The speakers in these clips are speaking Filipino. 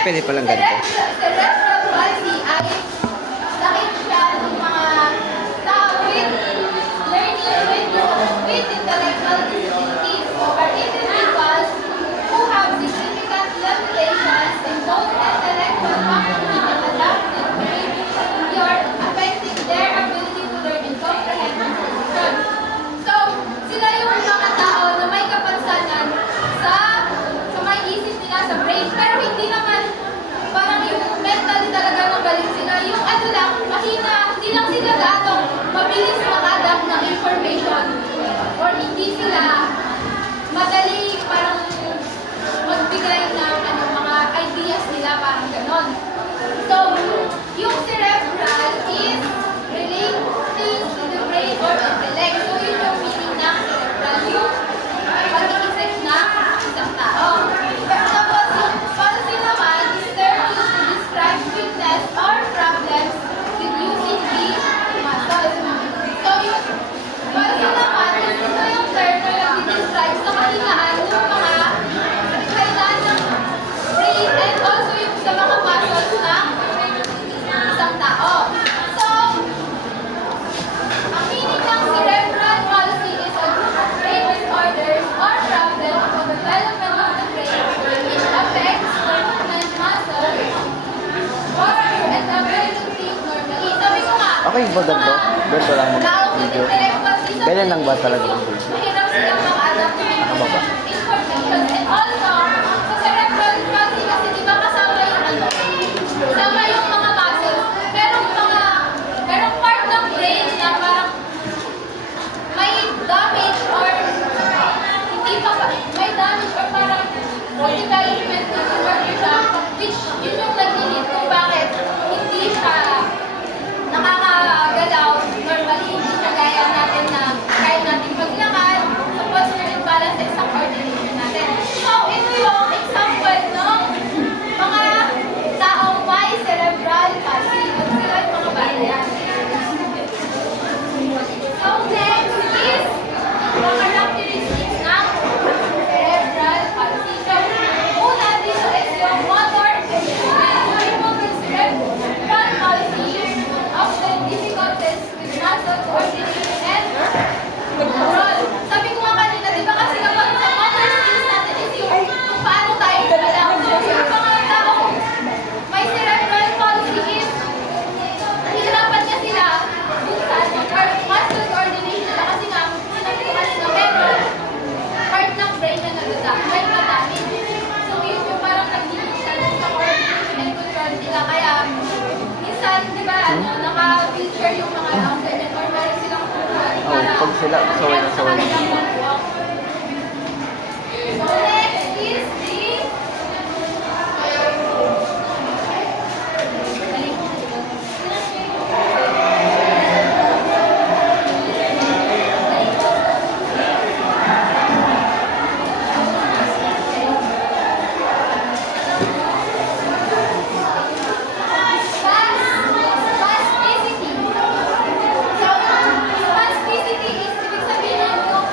pwede palang ganito. Cerebral palsy ay sakit siya ng mga tao with learning with intellectual disabilities or individuals who have significant limitations in both intellectual faculty and adaptive behavior affecting their ability to learn and comprehend information. So, sila yung mga tao na may kapansanan sa may isip nila sa brain, pero hindi naman parang yung mentally talaga magaling sila. Yung ano lang, mahina, hindi lang sila gatong mabilis mag-adapt ng information or hindi sila madali parang magbigay ng mga ideas nila, parang ganon. So, yung cerebral is relating to the brain or intellect. So, yun yung meaning ng cerebral, yung pag-iisip ng isang tao. Tapos, yung palsy naman is termed used to describe weakness or problems with using the muscles. So, yung palsy naman, ito yung term na nag-describe sa kahinaan ng mga kailan ng brain and also yung sa mga muscles ng isang tao. So, ang meaning ng cerebral palsy is a group of brain disorders or problems of the development of the brain which affects the movement muscles or and the ability to think normally. Sabi ko nga, Okay ba ganito? Ganito lang tao with video. intellectual disabilities, Ganyan lang ba talaga ang video? mahirap silang maka-adapt ng Baba. information. And also, sa cerebral palsy kasi di ba kasama yung kasama yung mga muscles, merong part ng brain na parang may damage or hindi pa may damage or parang development na disorder siya, which yun yung nag-lead kung bakit hindi siya nakakagalaw normally, hindi siya gaya natin na kaya natin maglakad, suppose na rin balance sa isang coordination natin. So, ito yung example ng mga taong may cerebral palsy. At sila yung mga bata yan. So, next is the characteristics ng cerebral palsy. So, una dito is yung motor movement. So, yung cerebral palsy often difficulties with muscle coordination and control. Sabi ko nga kanina, di ba kasi kapag sa motor skills natin is yung kung paano tayo gumalaw. So, yung mga tao may cerebral palsy is nahihirapan niya sila dun sa muscle coordination nila kasi nga, sinabi ko kanina, meron part ng brain na nagdadamage. So, yun yung parang nagdidip siya dun sa coordination and control nila. Kaya, minsan, di ba, naka-wheelchair yung mga ganyan or meron silang Pag sila, saway na saway. So, next is the spasticity. So, spasticity is ibig sabihin yung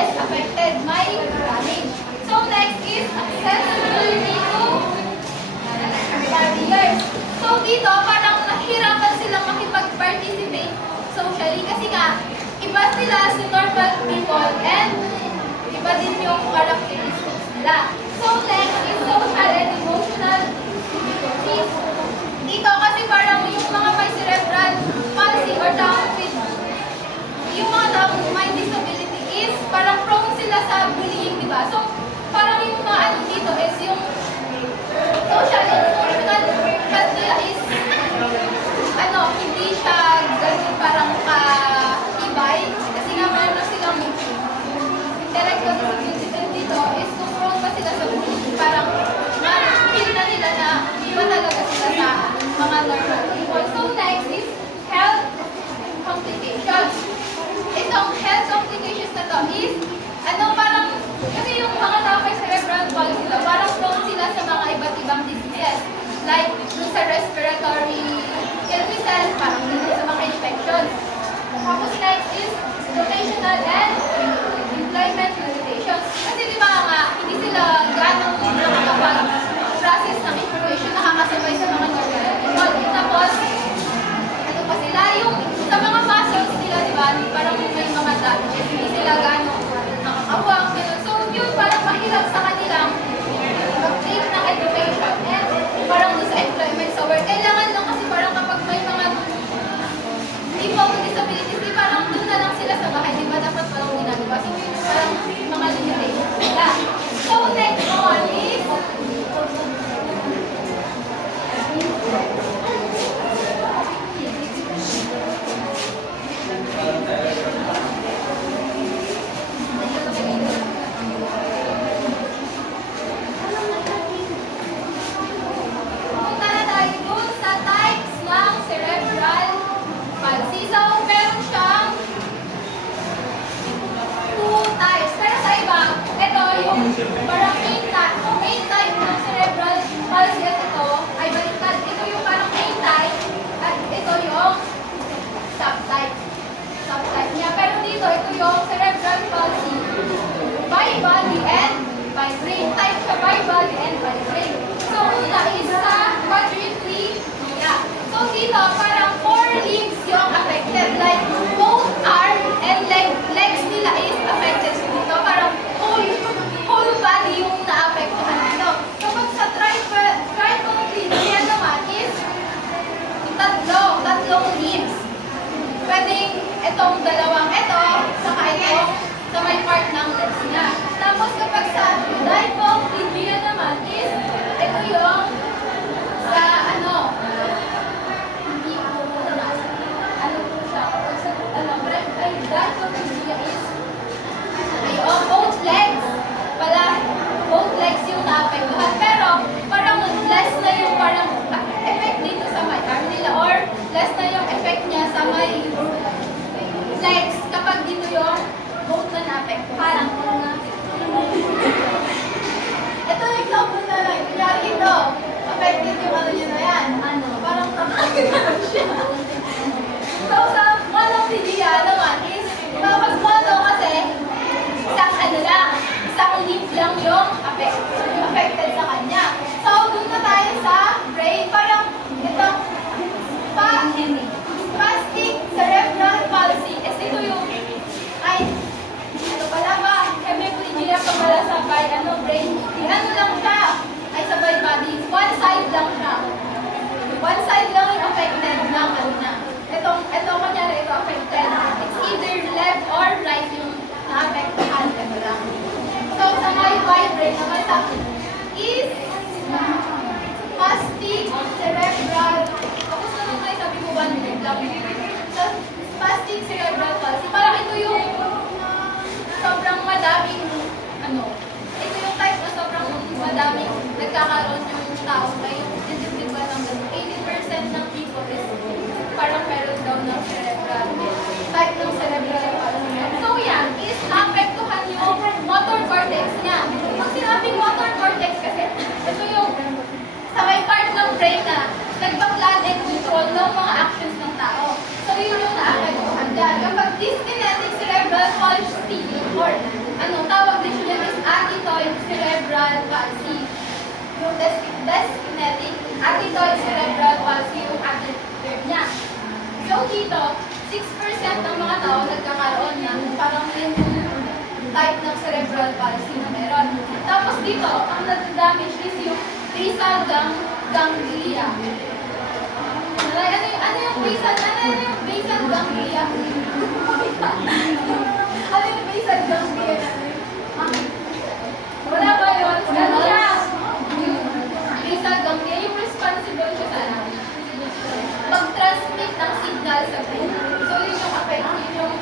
is affected, may damage. So next is accessibility to barriers. So dito, parang nahihirapan silang makipag-participate socially kasi nga, iba sila sa normal people and iba din yung characteristics nila. So next is social and emotional difficulties. Dito kasi parang yung mga may cerebral palsy or down with yung mga tao with mind disability is parang prone sila sa bullying, di ba? So parang yung mga ano dito is yung social and emotional health nila is ano, hindi siya ganun parang ka-ibay kasi nga meron na silang intellectual disability dito is kung prone pa sila sa bullying, parang feel na nila na iba talaga sila sa mga normal people. So next is health complications. Itong health complications na to is ano parang kasi yung mga tao may cerebral palsy sila, parang prone sila sa mga iba't ibang diseases. Like dun sa respiratory illnesses, parang dun sa mga infections. Tapos next is vocational and employment limitations. Kasi di ba nga, hindi sila ganong nakakapag-process ng information, nakakasabay sa mga normal people. Tapos, ano pa sila, yung sa mga muscles nila, di ba, parang may mga damages, hindi sila ganong nakakawang, gano'n. So, yun, parang mahirap sa kanilang mag-take ng education and parang sa employment sa work. Kailangan lang kasi parang kapag may mga people with disabilities, di parang doon na lang sila sa bahay, di ba dapat parang ginagawa. So, yun parang mga limitations nila. So, next one is punta na tayo dun sa types ng cerebral palsy. So, meron siyang two types. Pero sa iba, ito yung parang main type ng cerebral palsy at ito ay baliktad. Ito yung parang main type at ito yung subtype. Subtype niya. Pero dito, ito yung cerebral palsy by body and by brain. Type siya by body and by brain. So, una is sa quadriplegia. So, dito, parang four limbs yung affected. Like, both arm and legs nila is affected. So, dito, parang whole body yung na-affectuhan dito. Kapag sa triplegia naman is tatlong limbs. Pwedeng itong dalawang ito, saka itong sa may part ng legs niya. Tapos kapag sa diplegia naman is ito yung sa ano, hindi po ano po siya, ay diplegia is ayun, both legs pala, both legs yung naapektuhan. Pero parang less na yung parang effect dito sa may arm nila or less na yung effect niya sa may legs kapag dito yung both na naapektuhan. Ito yung example na lang. Kunyari ito, affected yung ano nyo na yan. Parang tamagan siya. So sa monoplegia naman is, pag mono kasi, isang ano lang, isang lip lang yung affected sa kanya. So dun na tayo sa brain. Parang itong spastic cerebral palsy. Ito yung, ay, ano pala ba? Hemiplegia pa pala sa brain. Ano lang siya? Ay sabay body. One side lang siya. One side lang yung affected ng ano na. Ito kunyari, ito affected. It's either left or right yung na-affected. Ito lang. So, sa my brain naman sa is spastic cerebral. Tapos naman may sabi ko 1 minute lang. So, spastic cerebral palsy. Parang ito yung sobrang madaming ito yung type na sobrang madaming nagkakaroon yung tao ngayon. Individual ng 80% ng people is parang meron daw ng cerebral type ng cerebral palsy. So yan, is naapektuhan yung motor cortex niya. Pag sinabing motor cortex kasi, yung dyskinetic, at ito ay cerebral palsy yung active verb niya. So dito, 6% ng mga tao nagkakaroon ng parang yung type ng cerebral palsy na meron. Tapos dito, ang nadadamage is yung basal ganglia. Ano yung basal ganglia? Ano yung basal ganglia? Wala ba yun? Ano siya? Yung basal ganglia, yung responsible siya sa mag-transmit ng signal sa brain. So yun yung affect, yun yung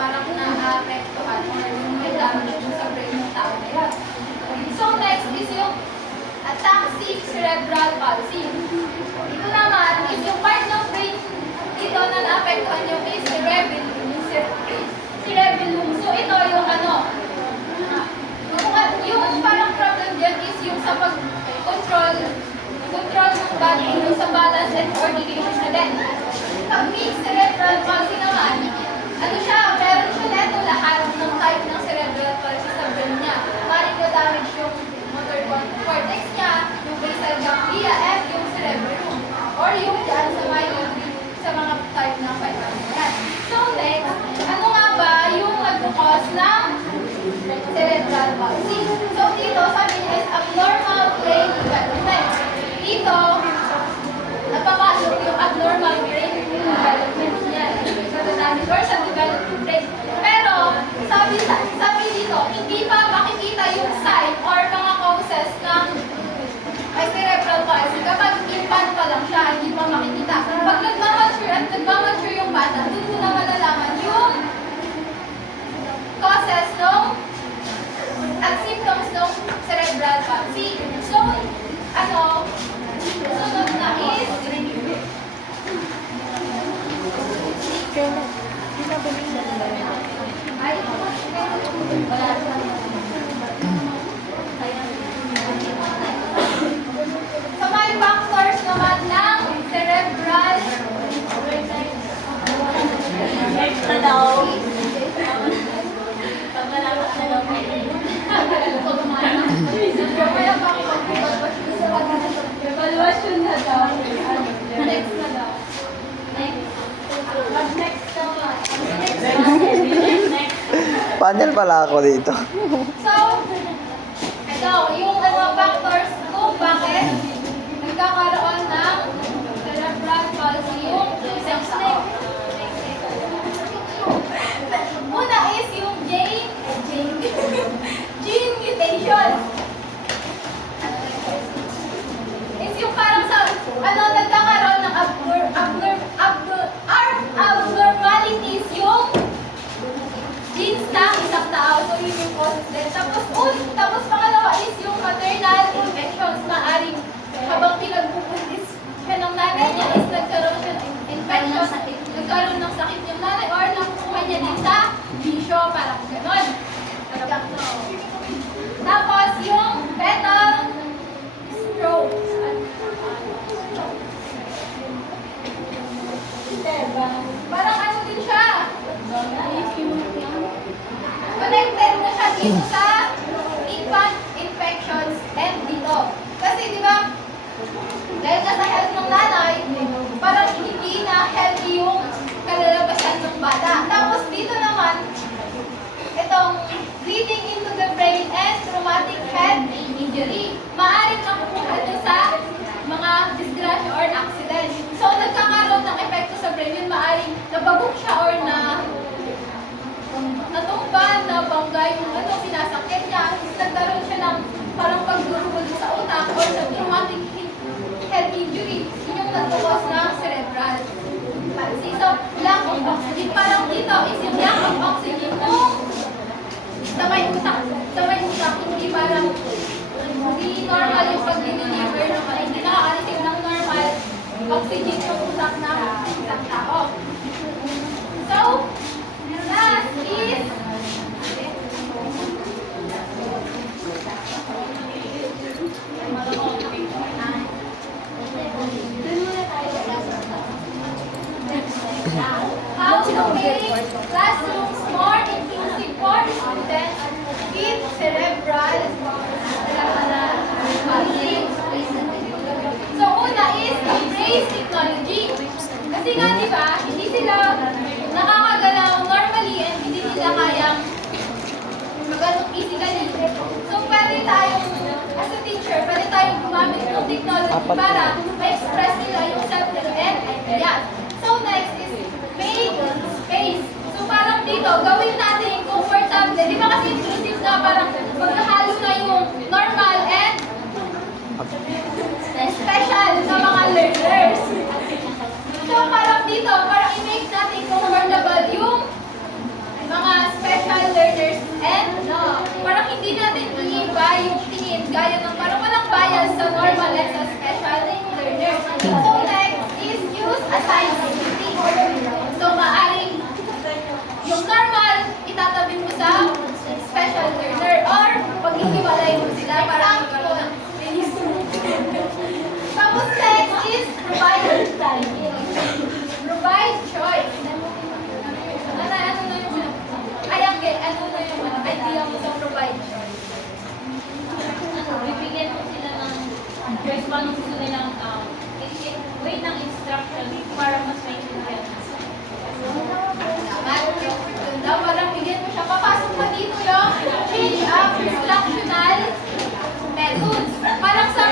parang na-affectuhan or may damage sa brain ng tao na yan. So next is yung ataxic cerebral palsy. Ito naman is yung part ng brain dito na na-affectuhan yung is cerebellum. So ito yung yung parang problem dyan is yung sa pag-control ng body, yung sa balance and coordination na din. Pag may cerebral palsy naman, meron siya neto lahat ng type ng cerebral palsy sa brain niya. Maring na-damage yung motor cortex niya, yung basal ganglia, and yung cerebellum. Or yung dyan sa mga type ng vitamin yan. So next, ano nga ba yung nag-cause ng cerebral palsy? So dito, sabi niya is abnormal brain development. Dito, napapasok yung abnormal brain development niya. Sa developing brain. Pero, sabi dito, hindi pa makikita yung sign or mga causes ng cerebral palsy. Kapag infant pa lang siya, hindi pa makikita. Pag nagmamature yung bata, doon mo na malalaman yung causes at symptoms ng cerebral palsy. So, sunod na is sa may factors naman ng cerebral Next na daw. Paglalakot na daw evaluation na daw. Next na daw. Next naman. Panel pala ako dito. So, ito, yung factors kung bakit nagkakaroon ng cerebral palsy yung sex life. Una is yung gene mutation. It's yung parang nagkakaroon ng abnormalities yung genes ng isang tao. So, yun yung causes din. Tapos pangalawa is yung maternal infections. Maaring habang pinagbubuntis siya ng nanay niya is nagkaroon siya ng infection, nagkaroon ng sakit yung nanay or nakukuha niya din sa bisyo, parang gano'n. Tapos yung fetal stroke. Parang din siya? Connected na siya dito sa infant infections and dito. Kasi di ba, dahil nasa health ng nanay, parang hindi na healthy yung kalalabasan ng bata. Tapos dito naman, itong bleeding into the brain and traumatic head injury. Maaaring nakukuha ito sa mga disgrasya or accident. So, nagkakaroon ng epekto sa brain yun, maaaring nabagok siya or natumba, nabangga yung sinasakit niya. Nagkaroon siya ng parang pagdurugo sa utak or sa traumatic head injury. Yun yung nagkakos ng cerebral palsy. So, lack of oxygen. Parang dito is yung lack of oxygen kung sa may utak, hindi parang hindi normal yung pag-deliver naman. Hindi nakaka-receive ng normal oxygen yung utak ng isang tao. So, last is how to make classrooms more inclusive for students with cerebral palsy. physically. So, pwede tayong, as a teacher, pwede tayong gumamit ng technology para ma-express nila yung self-love and ideas. So, next is make space. So, parang dito, gawin natin comfortable. Di ba kasi isip na parang magkahalo na yung normal and special na mga learners. So, parang dito, parang i-make natin comfortable yung mga special learners and parang hindi natin iiba yung tingin gaya ng parang walang bias sa normal at sa special learners. So, next is use assignability. So, maaring yung normal, itatabi mo sa special learner or pag-ihiwalay mo sila para magkaroon ng tapos next is provide choice. Ano na yung idea mo sa provide choice? Bibigyan mo sila ng choice kung anong gusto nilang way ng instruction para mas maintindihan. Ganda, parang bigyan mo siya. Papasok pa dito yung change up instructional methods. Parang sa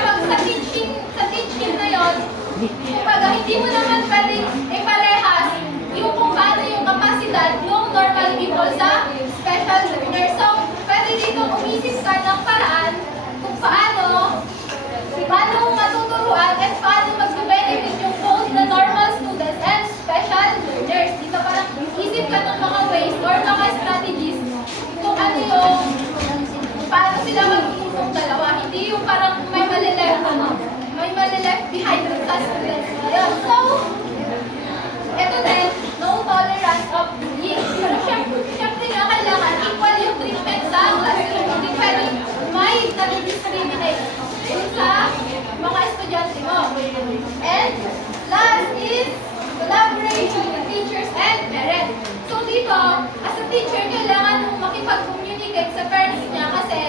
teaching na yun, kumbaga hindi mo naman pwedeng iparehas yung kung paano yung kapasidad ng normal people sa special learner. So, pwede dito umisip ka ng paraan kung paano mo matuturuan at paano mag-benefit yung both the normal students and special learners. Dito parang isip ka ng mga ways or mga strategies kung ano yung paano sila magtutulong dalawa. Hindi yung parang may mali-left behind sa students. Ayun. So, ito din, no tolerance of bullying. Pero syempre nga kailangan equal yung treatment sa classroom. Hindi pwedeng may nag-discriminate sa mga estudyante mo. And last is collaboration with teachers and parents. So dito, as a teacher, kailangan mong makipag-communicate sa parents niya kasi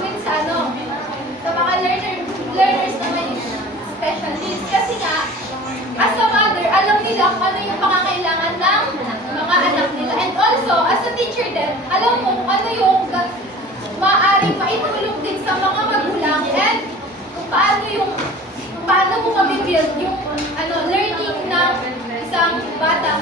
with sa mga learners na may special needs. Kasi nga, as a mother, alam nila kung ano yung pangangailangan ng mga anak nila. And also, as a teacher din, alam mo kung ano yung maaaring maitulong din sa mga magulang and kung paano mo mabibuild yung learning ng isang bata.